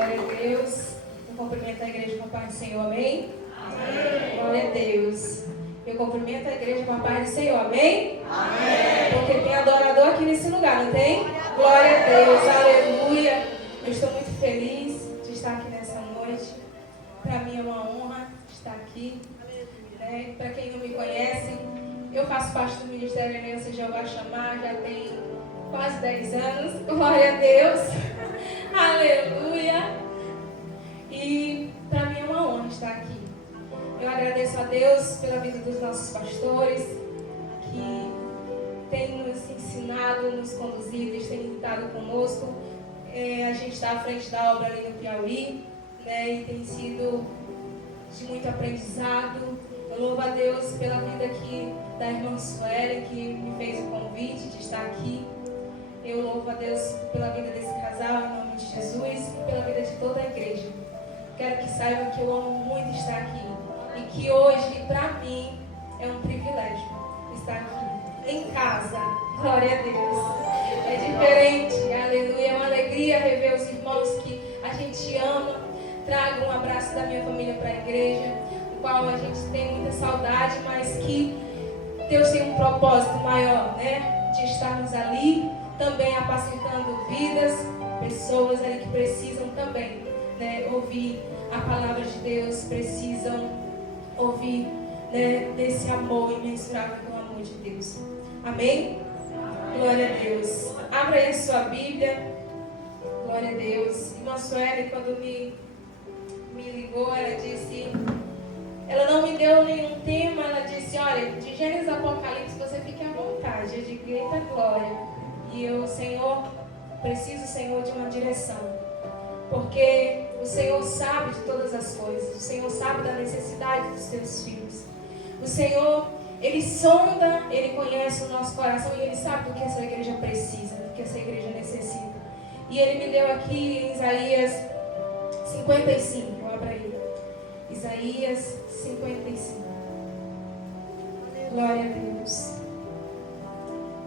Glória a Deus. Eu cumprimento a igreja com a paz do Senhor, amém? Amém. Glória a Deus. Eu cumprimento a igreja com a paz do Senhor, amém? Amém. Porque tem adorador aqui nesse lugar, não tem? Glória a Deus, aleluia. Eu estou muito feliz de estar aqui nessa noite. Para mim é uma honra estar aqui. Né? Para quem não me conhece, eu faço parte do Ministério Aliança Jeová Chamar, já tem quase 10 anos. Glória a Deus. Aleluia. E para mim é uma honra estar aqui. Eu agradeço a Deus pela vida dos nossos pastores, que têm nos ensinado, nos conduzido, têm estado conosco. A gente está à frente da obra ali no Piauí, né? E tem sido de muito aprendizado. Eu louvo a Deus pela vida aqui da irmã Sueli, que me fez o convite de estar aqui. Eu louvo a Deus pela vida desse casal, em nome de Jesus, e pela vida de toda a igreja. Quero que saibam que eu amo muito estar aqui. E que hoje, para mim, é um privilégio estar aqui, em casa. Glória a Deus. É diferente, aleluia. É uma alegria rever os irmãos que a gente ama. Trago um abraço da minha família para a igreja, do qual a gente tem muita saudade, mas que Deus tem um propósito maior, né? De estarmos ali, também apacentando vidas, pessoas ali que precisam também, né, ouvir a palavra de Deus, precisam ouvir, né, desse amor imensurável pelo amor de Deus. Amém? Glória a Deus. Abra aí a sua Bíblia. Glória a Deus. Irmã Sueli, quando me ligou, ela não me deu nenhum tema, ela disse, olha, de Gênesis Apocalipse você fique à vontade. Eu digo, eita glória. E eu, Senhor, preciso, Senhor, de uma direção. Porque o Senhor sabe de todas as coisas. O Senhor sabe da necessidade dos teus filhos. O Senhor, Ele sonda, Ele conhece o nosso coração e Ele sabe do que essa igreja precisa, do que essa igreja necessita. E Ele me deu aqui em Isaías 55. Abra aí. Isaías 55. Glória a Deus.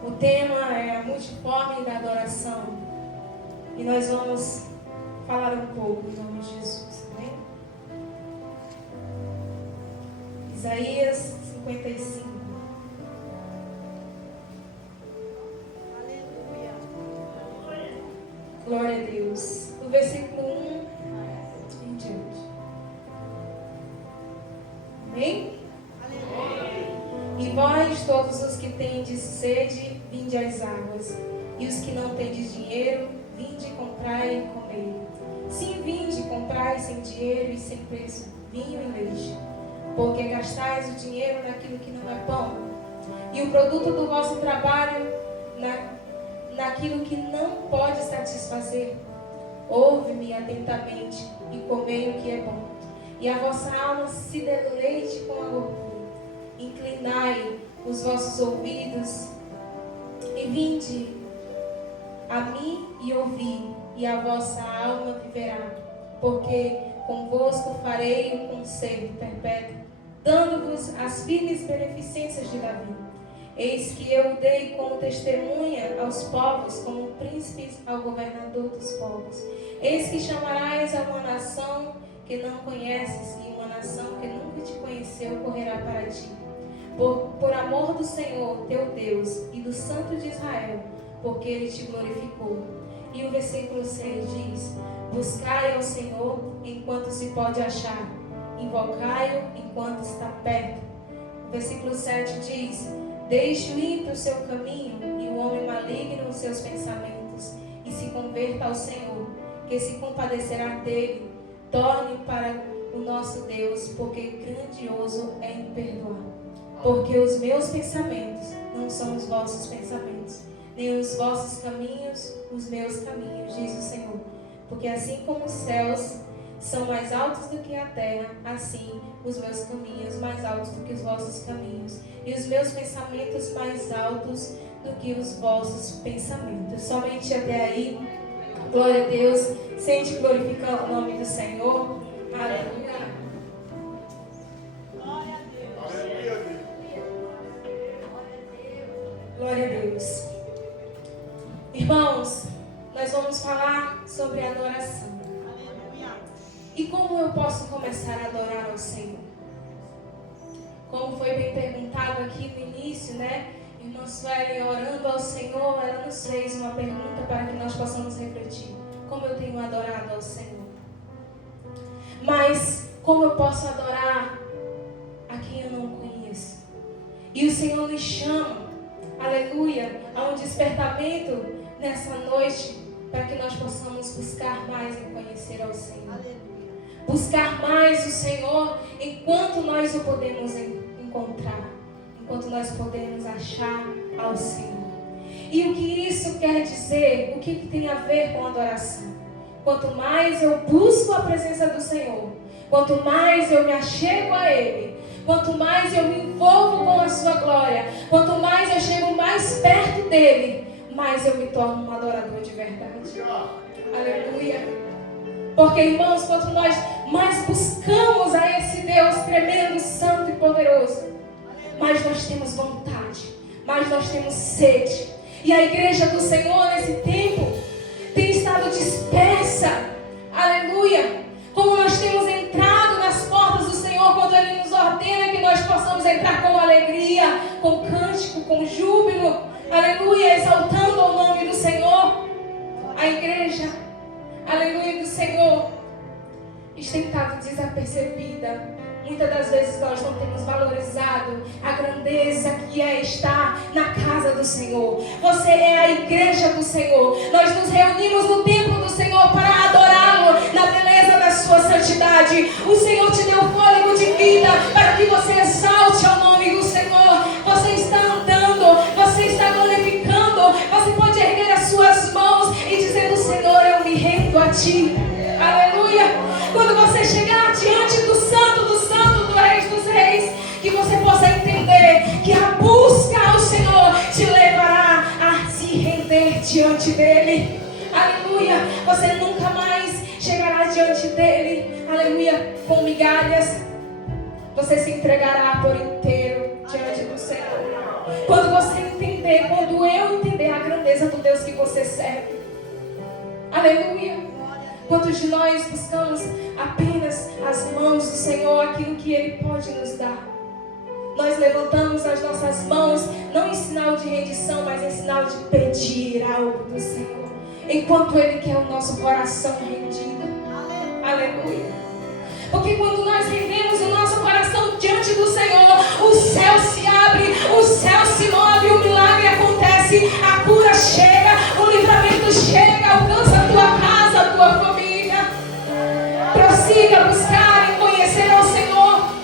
O tema é a multiforme da adoração. E nós vamos falar um pouco em nome de Jesus. Amém? Isaías 55. Aleluia. Glória a Deus. Do versículo 1 em diante. Amém? E vós, todos os que tendes sede, vinde às águas, e os que não tendes dinheiro, vinde comprai e comei. Sim, vinde comprai sem dinheiro e sem preço, vinho e leite, porque gastais o dinheiro naquilo que não é pão, e o produto do vosso trabalho naquilo que não pode satisfazer. Ouve-me atentamente e comei o que é bom, e a vossa alma se deleite com a gordura. Inclinai os vossos ouvidos e vinde a mim e ouvi, e a vossa alma viverá, porque convosco farei um concerto perpétuo, dando-vos as firmes beneficências de Davi. Eis que eu dei como testemunha aos povos, como príncipes ao governador dos povos. Eis que chamarás a uma nação que não conheces, e uma nação que nunca te conheceu correrá para ti. Por amor do Senhor, teu Deus, e do Santo de Israel, porque Ele te glorificou. E o versículo 6 diz, buscai ao Senhor enquanto se pode achar, invocai-o enquanto está perto. O versículo 7 diz, deixe-o ir para o seu caminho, e o homem maligno os seus pensamentos, e se converta ao Senhor, que se compadecerá dele. Torne para o nosso Deus, porque grandioso é em perdoar. Porque os meus pensamentos não são os vossos pensamentos, nem os vossos caminhos, os meus caminhos, diz o Senhor. Porque assim como os céus são mais altos do que a terra, assim os meus caminhos mais altos do que os vossos caminhos, e os meus pensamentos mais altos do que os vossos pensamentos. Somente até aí, glória a Deus, sente glorificando o nome do Senhor. Aleluia. Glória a Deus. Irmãos, nós vamos falar sobre adoração. E como eu posso começar a adorar ao Senhor? Como foi bem perguntado aqui no início, né? Irmã Suelen, orando ao Senhor, ela nos fez uma pergunta para que nós possamos refletir. Como eu tenho adorado ao Senhor? Mas como eu posso adorar a quem eu não conheço? E o Senhor nos chama, aleluia, a um despertamento nessa noite, para que nós possamos buscar mais em conhecer ao Senhor. Aleluia. Buscar mais o Senhor enquanto nós o podemos encontrar, enquanto nós podemos achar ao Senhor. E o que isso quer dizer? O que tem a ver com adoração? Quanto mais eu busco a presença do Senhor, quanto mais eu me achego a Ele, quanto mais eu me envolvo com a sua glória, quanto mais eu chego mais perto dEle, mais eu me torno um adorador de verdade. Aleluia. Porque, irmãos, quanto nós mais buscamos a esse Deus tremendo, santo e poderoso, mais nós temos vontade, mais nós temos sede. E a igreja do Senhor nesse tempo tem estado dispersa. Aleluia. Como nós temos entrado nas portas do Senhor quando Ele nos ordena que nós possamos entrar com alegria, com cântico, com júbilo. Aleluia, exaltando o nome do Senhor. A igreja, aleluia, do Senhor tem estado desapercebida. Muitas das vezes nós não temos valorizado a grandeza que é estar na casa do Senhor. Você é a igreja do Senhor. Nós nos reunimos no templo do Senhor para adorá-lo na beleza da sua santidade. O Senhor te deu fôlego de vida para que você exalte ao nome do Senhor. Você está andando, você está glorificando. Você pode erguer as suas mãos e dizer: Senhor, eu me rendo a Ti. Aleluia. Quando você chegar diante do Santo do Reis dos Reis, que você possa entender que a busca ao Senhor te levará a se render diante dEle. Aleluia. Você nunca mais chegará diante dEle, aleluia, com migalhas. Você se entregará por inteiro diante do Senhor. Quando você entender, quando eu entender a grandeza do Deus que você serve. Aleluia. Quantos de nós buscamos apenas as mãos do Senhor, aquilo que Ele pode nos dar? Nós levantamos as nossas mãos, não em sinal de rendição, mas em sinal de pedir algo do Senhor, enquanto Ele quer o nosso coração rendido. Aleluia. Porque quando nós rendemos o nosso coração diante do Senhor, o céu se abre, o céu se move, o milagre acontece, a cura chega, o livramento chega, alcança a tua casa, a tua família. Prossiga a buscar e conhecer ao Senhor.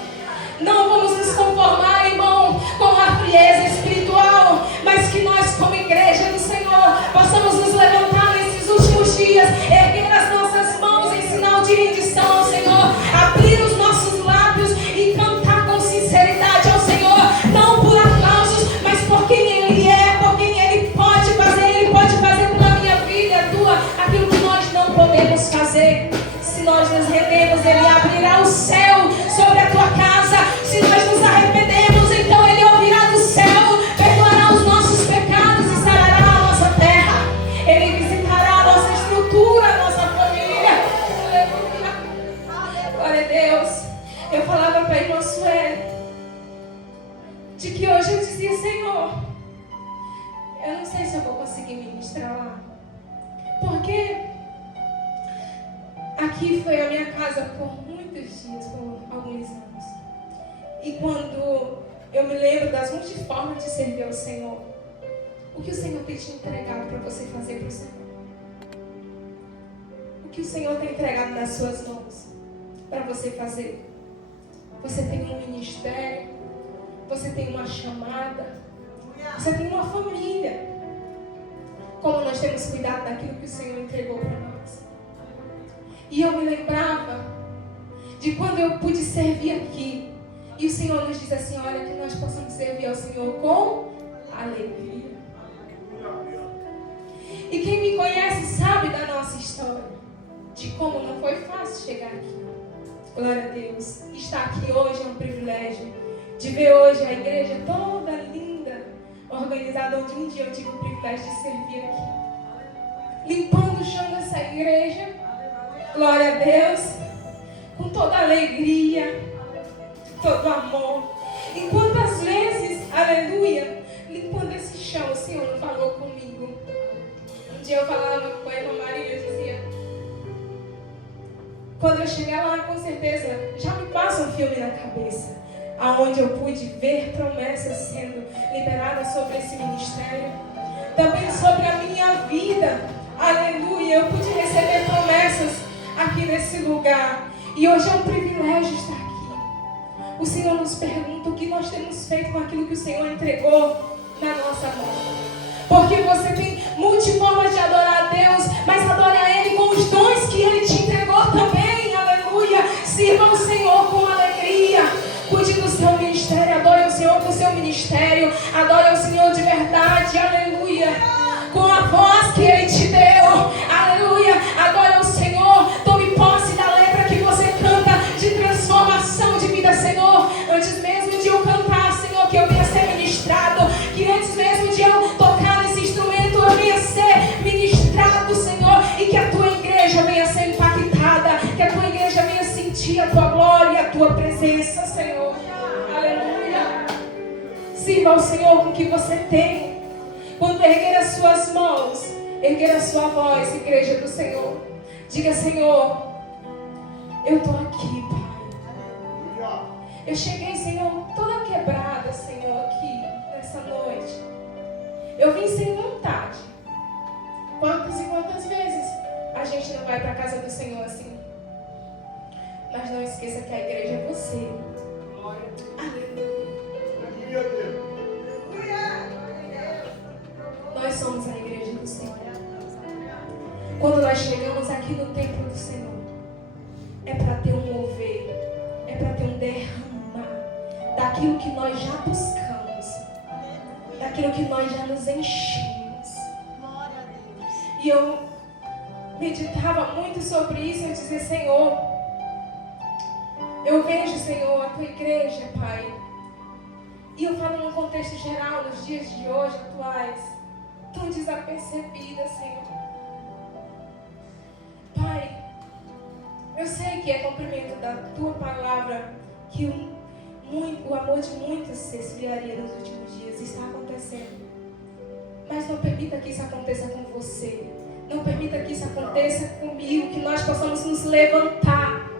Não vamos nos conformar, irmão, com a frieza espiritual, mas que nós, como igreja do Senhor, possamos nos levantar nesses últimos dias, erguer as nossas mãos em sinal de rendição ao Senhor, abrir os nossos lábios e cantar com sinceridade ao Senhor, não por aplausos, mas por quem Ele é, por quem Ele pode fazer. Ele pode fazer pela minha vida, a tua, aquilo que nós não podemos fazer. Se nós nos rendemos, Ele abrirá o céu sobre a tua casa. Se nós nos arrependemos, então Ele ouvirá do céu, perdoará os nossos pecados e sarará a nossa terra. Ele visitará a nossa estrutura, a nossa família. Aleluia. Glória a Deus. Eu falava para a irmã Sueli de que hoje eu dizia: Senhor, eu não sei se eu vou conseguir ministrar lá, porque aqui foi a minha casa por muitos dias, por alguns anos. E quando eu me lembro das multiformas de servir ao Senhor, o que o Senhor tem te entregado para você fazer para o Senhor? O que o Senhor tem entregado nas suas mãos para você fazer? Você tem um ministério, você tem uma chamada, você tem uma família. Como nós temos cuidado daquilo que o Senhor entregou para nós? E eu me lembrava de quando eu pude servir aqui. E o Senhor nos diz assim: olha, que nós possamos servir ao Senhor com alegria. E quem me conhece sabe da nossa história, de como não foi fácil chegar aqui. Glória a Deus. Estar aqui hoje é um privilégio. De ver hoje a igreja toda linda, organizada, onde um dia eu tive o privilégio de servir aqui. Limpando o chão dessa igreja. Glória a Deus. toda alegria, todo amor. E quantas vezes, aleluia, limpando esse chão, o Senhor não falou comigo. Um dia eu falava com a irmã Maria, eu dizia, quando eu chegar lá, com certeza, já me passa um filme na cabeça, aonde eu pude ver promessas sendo liberadas sobre esse ministério, também sobre a minha vida, aleluia, eu pude receber promessas aqui nesse lugar, e hoje é um privilégio estar aqui. O Senhor nos pergunta o que nós temos feito com aquilo que o Senhor entregou na nossa mão. Porque você tem multiformas de adorar a Deus, mas adore a Ele com os dons que Ele te entregou também, aleluia. Sirva o Senhor com alegria, cuide do seu ministério, adore o Senhor com o seu ministério, adore o Senhor de verdade, aleluia. Com a voz que Ele te deu, aleluia, adore o Senhor, tome posse da letra que você canta, de transformação de vida, Senhor. Antes mesmo de eu cantar, Senhor, que eu venha ser ministrado, que antes mesmo de eu tocar nesse instrumento, eu venha ser ministrado, Senhor, e que a tua igreja venha ser impactada, que a tua igreja venha sentir a tua glória e a tua presença, Senhor. Aleluia. Sirva ao Senhor com o que você tem. Quando erguer as suas mãos, erguer a sua voz, igreja do Senhor, diga, Senhor, eu estou aqui, Pai. Eu cheguei, Senhor, toda quebrada, Senhor, aqui nessa noite. Eu vim sem vontade. Quantas e quantas vezes a gente não vai para a casa do Senhor assim? Mas não esqueça que a igreja é você. Aleluia. Nós somos a igreja do Senhor. Quando nós chegamos aqui no templo do Senhor, é para ter um mover, é para ter um derramar daquilo que nós já buscamos, daquilo que nós já nos enchemos. E eu meditava muito sobre isso, eu dizia, Senhor, eu vejo, Senhor, a tua igreja, Pai, e eu falo num contexto geral, nos dias de hoje, atuais, tão desapercebida, Senhor. Pai, eu sei que é cumprimento da tua palavra que o amor de muitos se esfriaria nos últimos dias. Está acontecendo. Mas não permita que isso aconteça com você. Não permita que isso aconteça comigo. Que nós possamos nos levantar,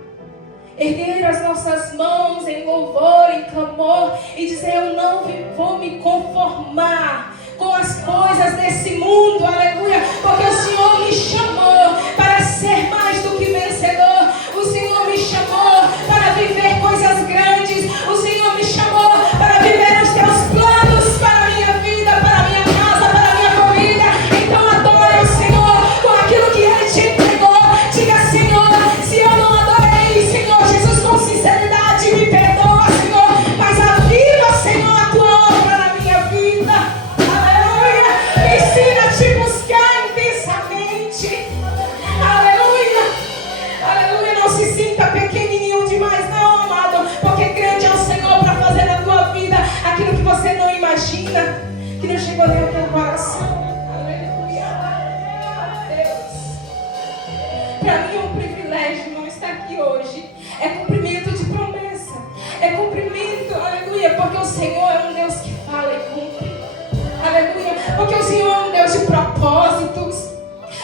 erguer as nossas mãos em louvor, em clamor e dizer, eu não vou me conformar com as coisas desse mundo, aleluia, porque o Senhor me chamou para ser mais do que vencedor. O Senhor me chamou para viver coisas grandes. O Senhor me chamou para viver os teus planos para a minha vida, para a minha casa, para a minha família. Então adore o Senhor com aquilo que Ele te entregou. Diga, Senhor, se eu não adorei, Senhor Jesus, com sinceridade, me perdoa, Senhor, mas aviva, Senhor, a tua obra na minha vida. Aleluia. Me ensina a te buscar intensamente. Aleluia. Aleluia. Não se sinta pequenininho demais, não, amado, porque grande é o Senhor para fazer na tua vida aquilo que você não imagina, que não chegou nem ao teu coração. Aleluia. Deus, para mim é um privilégio não estar aqui hoje. É cumprimento de promessa, é cumprimento, aleluia, porque o Senhor é um Deus que fala e cumpre. Aleluia, porque o Senhor é um Deus de propósitos,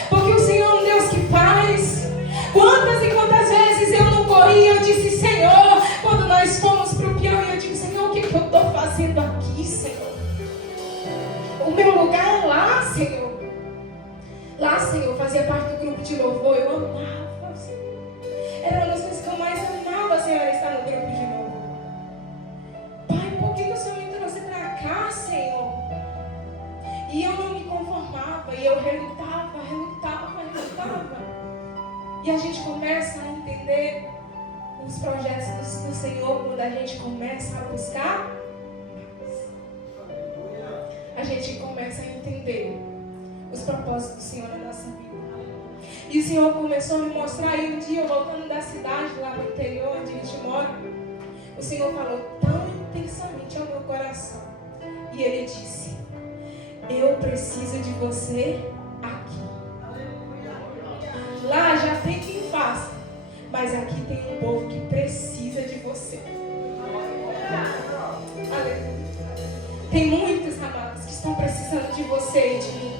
porque o Senhor é um Deus que faz. Quantas e quantas vezes eu não corri, eu disse, Senhor, quando nós fomos para o Piauí, eu digo, Senhor, o que eu estou fazendo aqui, Senhor? O meu lugar é lá, Senhor. Lá, Senhor, fazia parte do grupo de louvor, eu amava, Senhor. Era uma das coisas que eu mais amava, Senhor, estar no grupo de louvor. Pai, por que o Senhor me trouxe para cá, Senhor? E eu não me conformava, e eu relutava. E a gente começa a entender os projetos do Senhor quando a gente começa a buscar. A gente começa a entender os propósitos do Senhor na nossa vida. E o Senhor começou a me mostrar aí um dia, voltando da cidade, lá no interior, onde a gente mora. O Senhor falou tão intensamente ao meu coração. E Ele disse, eu preciso de você aqui. Lá já tem quem faça, mas aqui tem um povo que você. Aleluia. Tem muitos, amados, que estão precisando de você e de mim.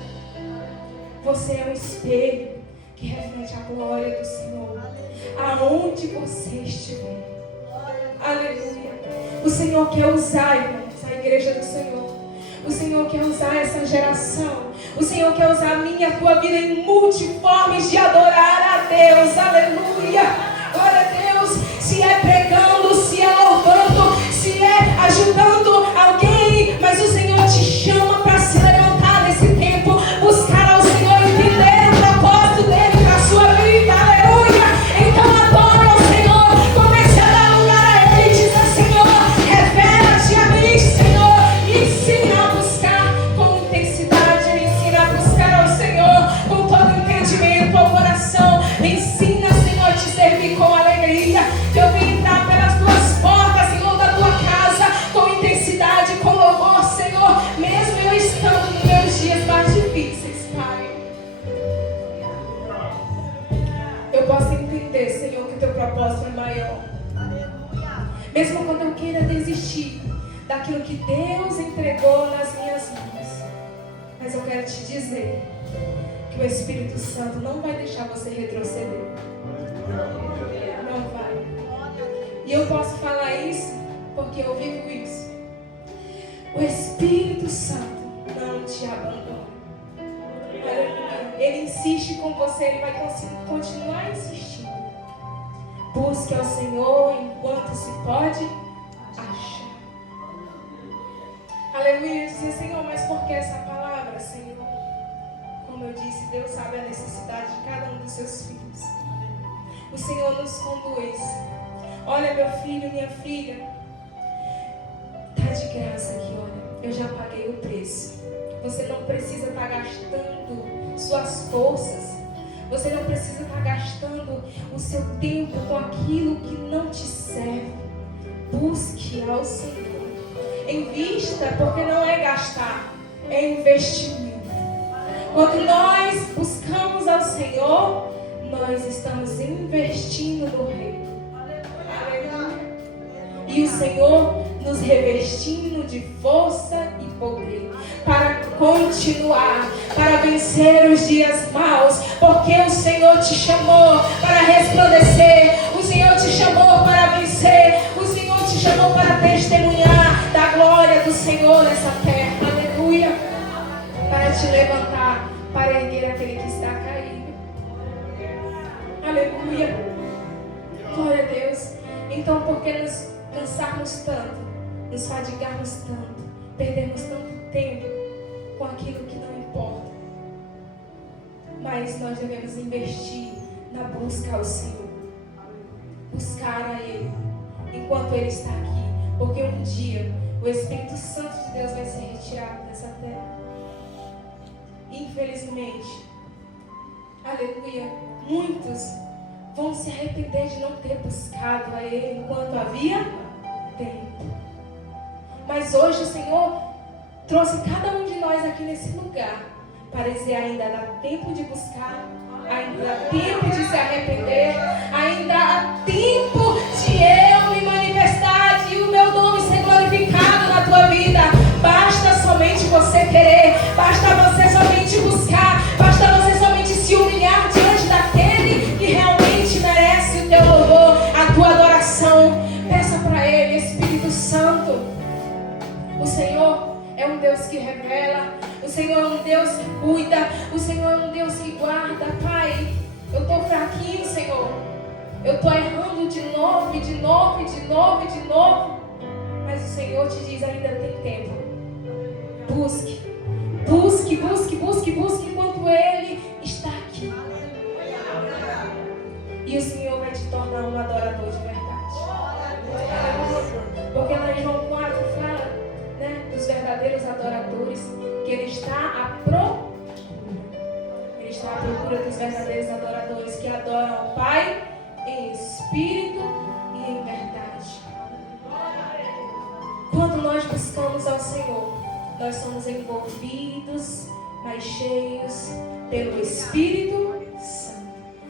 Você é um espelho que reflete a glória do Senhor. Aonde você estiver. Aleluia. O Senhor quer usar, irmãos, a igreja do Senhor. O Senhor quer usar essa geração. O Senhor quer usar a minha e a tua vida em multiformes de adorar a Deus. Aleluia. Glória a Deus. Se é pregando, se é louvando, se é ajudando alguém. Mas o Senhor te chama para se levantar nesse tempo. Buscar ao Senhor e entender o propósito dele para a sua vida. Aleluia. Então adora ao Senhor. Comece a dar lugar a Ele. Diz ao Senhor, revela-te a mim, Senhor. Me ensina a buscar com intensidade. Me ensina a buscar ao Senhor com todo entendimento ao coração. Me ensina, Senhor, a te servir com alegria. Que eu vim entrar pelas tuas portas, Senhor, da tua casa com intensidade, com louvor, Senhor. Mesmo eu estando nos meus dias mais difíceis, Pai. Eu posso entender, Senhor, que o teu propósito é maior. Mesmo quando eu queira desistir daquilo que Deus entregou nas minhas mãos. Mas eu quero te dizer que o Espírito Santo não vai deixar você retroceder. Não vai. E eu posso falar isso porque eu vivo isso. O Espírito Santo não te abandona. Ele insiste com você, ele vai continuar insistindo. Busque ao Senhor enquanto se pode achar. Aleluia. Eu disse, Senhor, mas por que essa palavra, Senhor? Como eu disse, Deus sabe a necessidade de cada um dos seus filhos. O Senhor nos conduz. Olha, meu filho, minha filha, está de graça aqui, olha. Eu já paguei o preço. Você não precisa estar gastando suas forças. Você não precisa estar gastando o seu tempo com aquilo que não te serve. Busque ao Senhor. Invista, porque não é gastar, é investimento. Quando nós buscamos ao Senhor, nós estamos investindo no Reino. Aleluia. E o Senhor nos revestindo de força e poder para continuar, para vencer os dias maus, porque o Senhor te chamou para resplandecer, o Senhor te chamou para vencer, o Senhor te chamou para testemunhar da glória do Senhor nessa terra. Aleluia. Para te levantar, para erguer aquele que está caído. Aleluia. Glória a Deus. Então, por que nos cansarmos tanto, nos fadigarmos tanto, perdermos tanto tempo com aquilo que não importa? Mas nós devemos investir na busca ao Senhor. Buscar a Ele enquanto Ele está aqui. Porque um dia o Espírito Santo de Deus vai ser retirado dessa terra. Infelizmente, aleluia, muitos vão se arrepender de não ter buscado a Ele enquanto havia tempo. Mas hoje o Senhor trouxe cada um de nós aqui nesse lugar para dizer: ainda dá tempo de buscar, ainda dá tempo de se arrepender, ainda há tempo de eu me manifestar e o meu nome ser glorificado na tua vida. Basta somente você querer, basta você somente buscar, basta você somente se humilhar diante daquele que realmente merece o teu louvor, a tua adoração. Peça para Ele, Espírito Santo. O Senhor é um Deus que revela, o Senhor é um Deus que cuida, o Senhor é um Deus que guarda. Pai, eu estou fraquinho, Senhor, eu estou errando de novo, mas o Senhor te diz: ainda tem tempo. Busque, enquanto Ele está aqui. E o Senhor vai te tornar um adorador de verdade. Porque lá em João 4 fala, né, dos verdadeiros adoradores, que Ele está à procura. Ele está à procura dos verdadeiros adoradores que adoram o Pai em espírito e em verdade. Quando nós buscamos ao Senhor, nós somos envolvidos, mas cheios pelo Espírito Santo.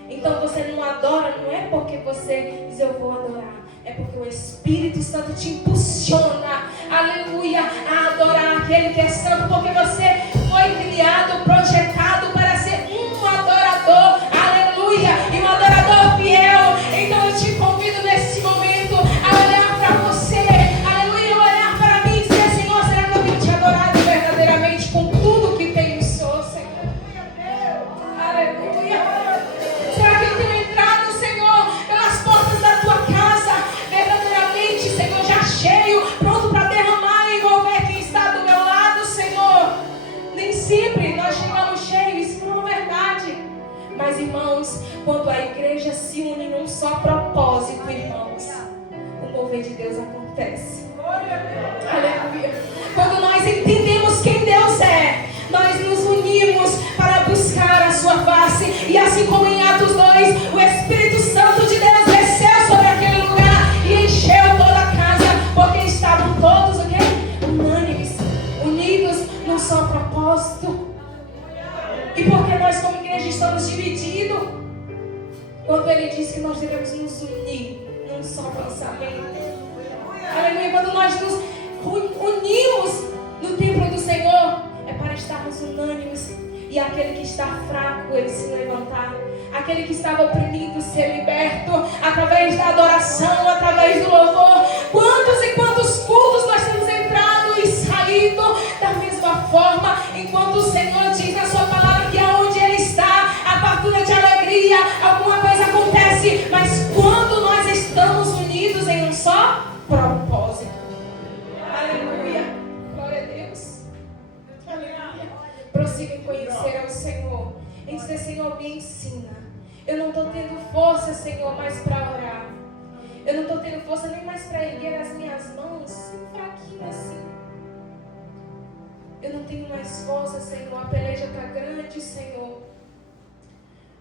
Então você não adora, não é porque você diz: eu vou adorar. É porque o Espírito Santo te impulsiona, aleluia, a adorar aquele que é santo, porque você foi criado, projetado para ser um adorador, aleluia, e um adorador fiel. Então eu te convido nesse momento a olhar para você, aleluia, olhar para mim e dizer: Senhor, será que eu tenho te adorado verdadeiramente com tudo que tenho e sou, Senhor? Aleluia. Será que eu tenho entrado, Senhor, pelas portas da tua casa verdadeiramente, Senhor, já cheio, pronto para derramar e envolver quem está do meu lado, Senhor? Nem sempre nós chegamos cheios, isso não é verdade. Mas, irmãos, quando a igreja se une num só propósito, irmãos, o mover de Deus acontece. Aleluia. Quando nós entendemos quem Deus é, nós nos unimos para buscar a sua face. E assim como em Atos 2, o Espírito Santo de Deus desceu sobre aquele lugar e encheu toda a casa, porque estavam todos o quê? Unânimes, unidos num só propósito. E porque nós como igreja estamos divididos, quando ele diz que nós devemos nos unir num só pensamento, aleluia, quando nós nos unimos no templo do Senhor, é para estarmos unânimes e aquele que está fraco, ele se levantar, aquele que estava oprimido, ser liberto, através da adoração, através do louvor. Quantos e quantos cultos nós temos entrado e saído da mesma forma, enquanto o Senhor diz na sua palavra que aonde ele está, a fartura de alegria, alguma coisa acontece. Mas quando nós estamos unidos em um só propósito, aleluia, glória a Deus, aleluia, prossiga em conhecer ao Senhor, em dizer: Senhor, me ensina. Eu não estou tendo força, Senhor, mais para orar. Eu não estou tendo força nem mais para erguer as minhas mãos, fraquinho assim. Eu não tenho mais força, Senhor, a peleja está grande, Senhor.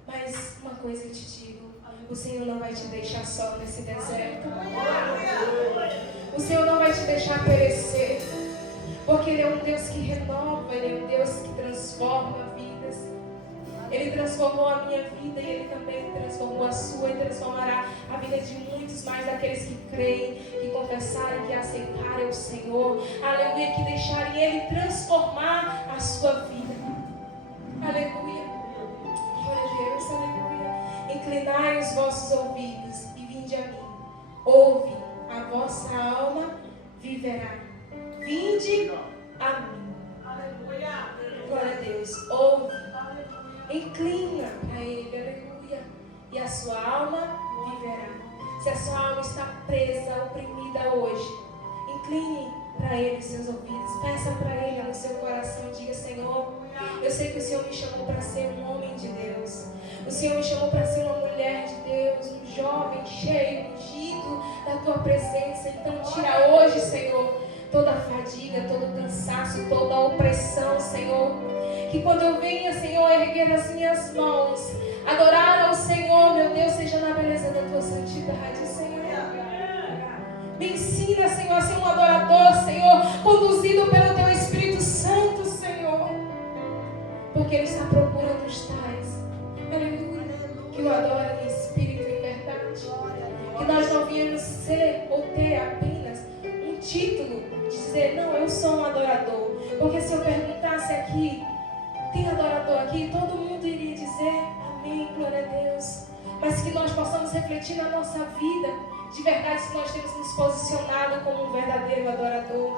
Mas uma coisa eu te digo: o Senhor não vai te deixar só nesse deserto. O Senhor não vai te deixar perecer, porque Ele é um Deus que renova, Ele é um Deus que transforma vidas. Ele transformou a minha vida e Ele também transformou a sua e transformará a vida de muitos mais daqueles que creem, que confessarem, que aceitarem o Senhor, aleluia, que deixarem Ele transformar a sua vida. Aleluia, glória a Deus, aleluia. Inclinai os vossos ouvidos e vinde a mim. Ouve, a vossa alma viverá. Vinde a mim. Aleluia. Glória a Deus. Ouve. Inclina para Ele. Aleluia. E a sua alma viverá. Se a sua alma está presa, oprimida hoje, incline para Ele os seus ouvidos. Peça para Ele no seu coração. Diga: Senhor, eu sei que o Senhor me chamou para ser um homem de Deus. O Senhor me chamou para ser uma mulher de Deus, um jovem cheio, ungido da Tua presença. Então tira hoje, Senhor, toda a fadiga, todo o cansaço, toda a opressão, Senhor. Que quando eu venha, Senhor, erguer as minhas mãos, adorar ao Senhor, meu Deus, seja na beleza da Tua santidade, Senhor. Me ensina, Senhor, a ser um adorador, Senhor, conduzido pelo Teu Espírito Santo, Senhor. Porque Ele está procurando os tais, aleluia, que o adorem em espírito e em verdade. Que nós não viemos ser ou ter apenas um título de dizer: não, eu sou um adorador. Porque se eu perguntasse aqui, tem adorador aqui, todo mundo iria dizer amém, glória a Deus. Mas que nós possamos refletir na nossa vida, de verdade, se nós temos nos posicionado como um verdadeiro adorador.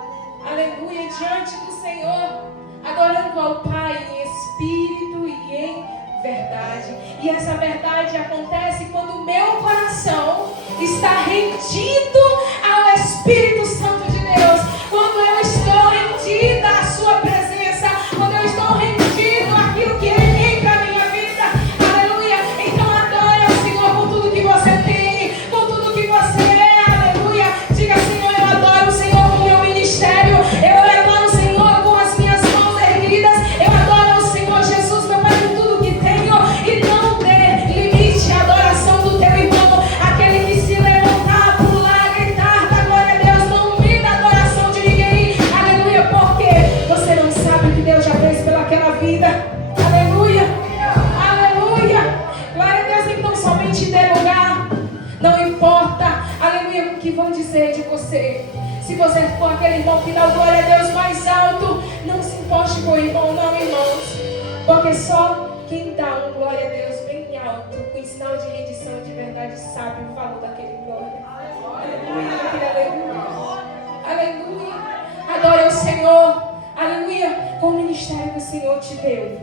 Aleluia, diante do Senhor, adorando ao Pai em espírito e em verdade. E essa verdade acontece quando o meu coração está rendido ao Espírito Santo de Deus. Quando eu estou rendida à Sua presença, quando eu estou rendido àquilo que Ele tem para a minha vida. Aleluia. Então adore ao Senhor com tudo que você tem, com tudo que você é. Aleluia. Diga: Senhor, eu adoro o Senhor com o meu ministério. Eu adoro o Senhor com as minhas mãos erguidas. Eu adoro o Senhor Jesus, meu Pai, com tudo que tenho. E não dê limite à adoração do teu irmão. Aquele que se levantar, pular, gritar, da glória a Deus, não que vão dizer de você. Se você for aquele irmão que dá glória a Deus mais alto, não se importe com o irmão, não, irmãos. Porque só quem dá um glória a Deus bem alto, com sinal de rendição de verdade, sabe o valor daquele glória. Aleluia, aleluia. Aleluia. Adore ao Senhor. Aleluia. Com o ministério que o Senhor te deu.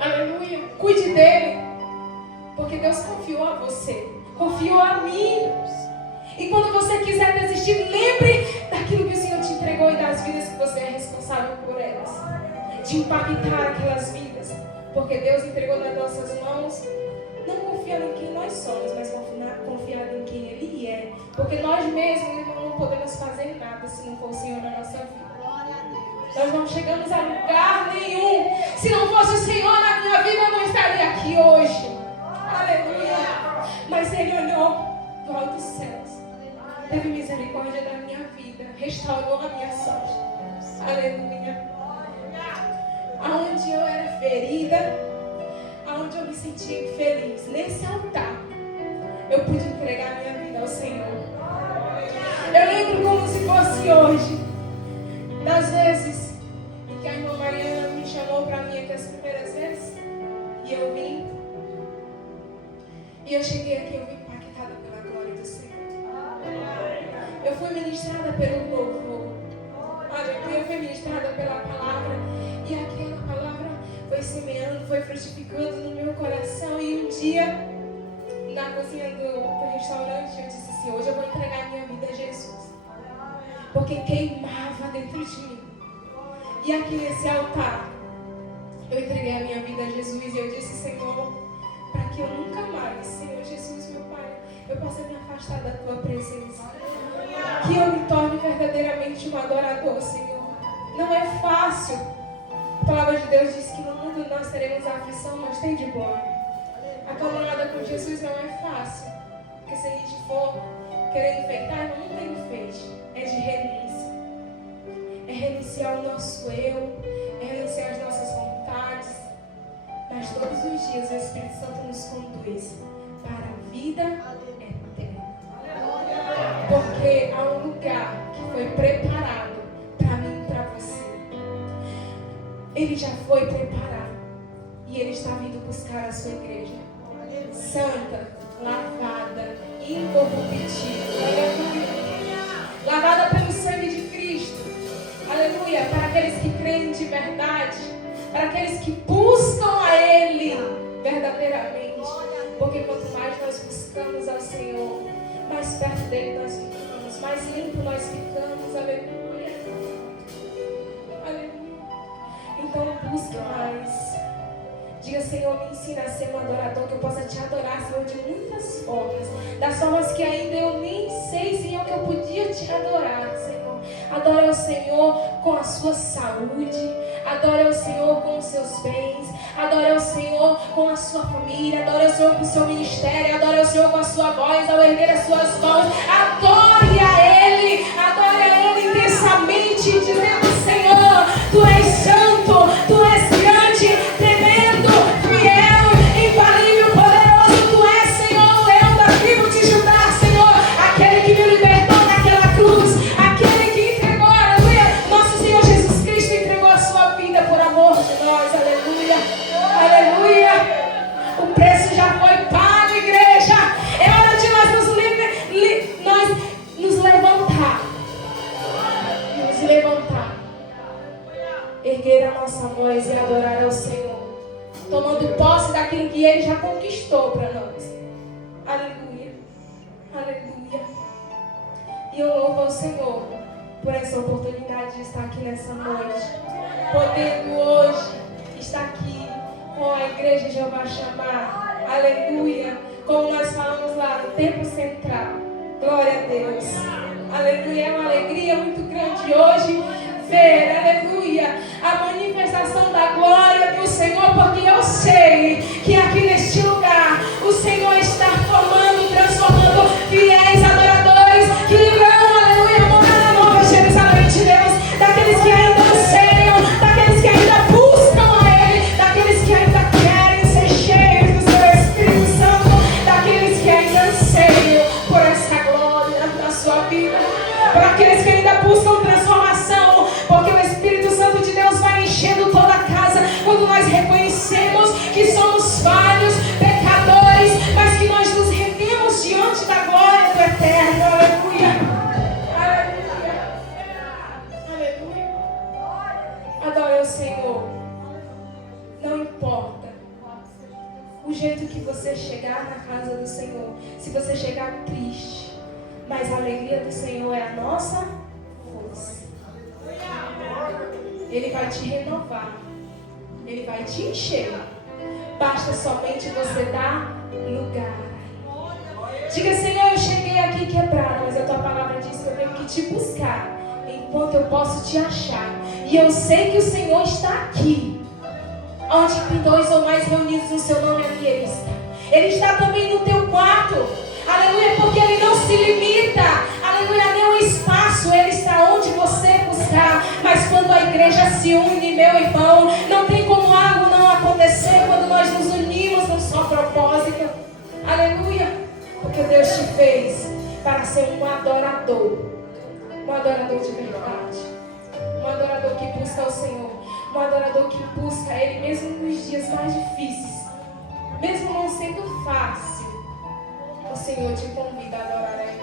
Aleluia. Cuide dele. Porque Deus confiou a você. Confiou a mim. E quando você quiser desistir, lembre daquilo que o Senhor te entregou e das vidas que você é responsável por elas. De impactar aquelas vidas. Porque Deus entregou nas nossas mãos, não confiando em quem nós somos, mas confiando em quem Ele é. Porque nós mesmos não podemos fazer nada se não for o Senhor na nossa vida. Nós não chegamos a lugar nenhum. Se não fosse o Senhor na minha vida, eu não estaria aqui hoje. Aleluia. Mas Ele olhou do alto dos céus, teve misericórdia da minha vida, restaurou a minha sorte. Aleluia. Aonde eu era ferida, aonde eu me sentia infeliz, nesse altar, eu pude entregar minha vida ao Senhor. Eu lembro como se fosse hoje, das vezes em que a irmã Mariana me chamou para vir aqui as primeiras vezes, e eu vim, e eu cheguei aqui, eu vim impactada pela glória do Senhor. Eu fui ministrada pelo louvor. Eu fui ministrada pela palavra, e aquela palavra foi semeando, foi frutificando no meu coração. E um dia, na cozinha do restaurante, eu disse assim: hoje eu vou entregar minha vida a Jesus, porque queimava dentro de mim. E aqui nesse altar, eu entreguei a minha vida a Jesus, e eu disse: Senhor, para que eu nunca mais, Senhor Jesus, meu Pai, eu possa me afastar da Tua presença, que eu me torne verdadeiramente um adorador, Senhor. Não é fácil. A palavra de Deus diz que no mundo nós teremos aflição, mas tem de bom. A caminhada com Jesus não é fácil, porque se a gente for querer enfeitar, não tem enfeite, é de renúncia. É renunciar ao nosso eu, é renunciar às nossas vontades. Mas todos os dias o Espírito Santo nos conduz para a vida eterna. Porque há um lugar que foi preparado para mim e para você. Ele já foi preparado. E Ele está vindo buscar a sua igreja. Santa, lavada, incorruptível. Aleluia. Lavada pelo sangue de Cristo. Aleluia. Para aqueles que creem de verdade. Para aqueles que buscam a Ele verdadeiramente. Porque quanto mais nós buscamos ao Senhor, mais perto dele nós ficamos, mais limpo nós ficamos. Aleluia. Aleluia. Então busque mais. Diga: Senhor, me ensina a ser um adorador, que eu possa te adorar, Senhor, de muitas formas. Das formas que ainda eu nem sei, Senhor, que eu podia te adorar, Senhor. Adore ao Senhor com a sua saúde. Adore ao Senhor com os seus bens. Adore ao Senhor com a sua família. Adore ao Senhor com o seu ministério. Adore ao Senhor com a sua voz, ao erguer as suas mãos. Adore a Ele intensamente, dizendo: Senhor, Tu és santo, Tu és grande, tremendo, fiel, infalível, poderoso. Tu és, Senhor, o leão da tribo de Judá, Senhor, aquele que me libertou naquela cruz, aquele que entregou, aleluia, nosso Senhor Jesus Cristo entregou a sua vida por amor de nós, aleluia, aleluia. O preço já foi pago, igreja. É hora de nós nos levantar, erguer a nossa voz e adorar ao Senhor, tomando posse daquilo que Ele já conquistou para nós. Aleluia, aleluia. E eu louvo ao Senhor por essa oportunidade de estar aqui nessa noite, podendo hoje estar aqui com a Igreja de Jeová Shammah. Aleluia. Como nós falamos lá no Templo Central. Glória a Deus. Aleluia. É uma alegria muito grande hoje ver, aleluia, a manifestação da glória do Senhor, porque eu sei que aqui neste lugar o Senhor está formando, transformando fiéis adoradores que irão, aleluia, morar na Nova Jerusalém de Deus, daqueles que ainda anseiam, daqueles que ainda buscam a Ele, daqueles que ainda querem ser cheios do Seu Espírito Santo, daqueles que ainda anseiam por essa glória da aqueles que ainda buscam transformação, porque o Espírito Santo de Deus vai enchendo toda a casa quando nós reconhecemos que somos falhos, pecadores, mas que nós nos rendemos diante da glória do Eterno. Aleluia. Aleluia. Aleluia. Adore o Senhor. Não importa o jeito que você chegar na casa do Senhor, se você chegar triste, mas a alegria do Senhor é a nossa força. Ele vai te renovar, Ele vai te encher. Basta somente você dar lugar. Diga: Senhor, eu cheguei aqui quebrado, mas a tua palavra diz que eu tenho que te buscar enquanto eu posso te achar. E eu sei que o Senhor está aqui. Onde tem 2 ou mais reunidos no seu nome, ali Ele está. Ele está também no teu quarto. Aleluia, porque Ele não se limita. Aleluia, nem o espaço. Ele está onde você buscar. Mas quando a igreja se une, meu irmão, não tem como algo não acontecer quando nós nos unimos num só propósito. Aleluia, porque Deus te fez para ser um adorador. Um adorador de verdade. Um adorador que busca o Senhor. Um adorador que busca Ele mesmo nos dias mais difíceis. Mesmo não sendo fácil, o Senhor te convida a adorar a Ele.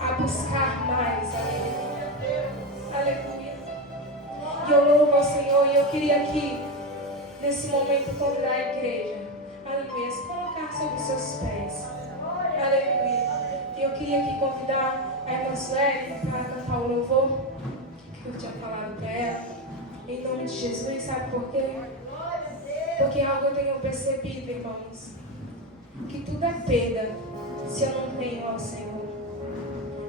A buscar mais. Aleluia. Aleluia. E eu louvo ao Senhor. E eu queria aqui, nesse momento, convidar a igreja. Aleluia. Se colocar sobre os seus pés. Aleluia. E eu queria aqui convidar a irmã Sueli para cantar o louvor que eu tinha falado para ela. Em nome de Jesus, sabe por quê? Porque algo eu tenho percebido, irmãos, que tudo é perda se eu não tenho ao Senhor.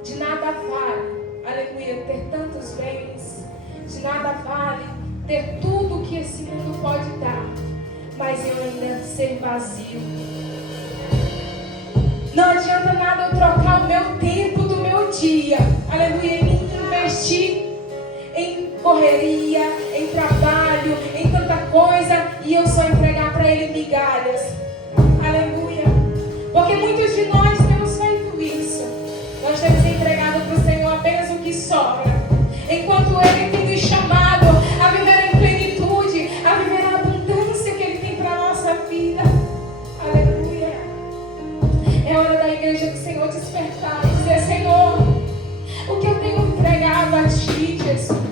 De nada vale, aleluia, ter tantos bens. De nada vale ter tudo que esse mundo pode dar, mas eu ainda ser vazio. Não adianta nada eu trocar o meu tempo do meu dia, aleluia, em investir em correria, em trabalho, em tanta coisa, e eu só entregar para Ele migalhas. Aleluia. Porque muitos de nós temos feito isso. Nós temos entregado para o Senhor apenas o que sobra. Enquanto Ele tem nos chamado a viver em plenitude, a viver a abundância que Ele tem para a nossa vida. Aleluia. É hora da igreja do Senhor despertar e dizer: Senhor, o que eu tenho entregado a Ti, Jesus?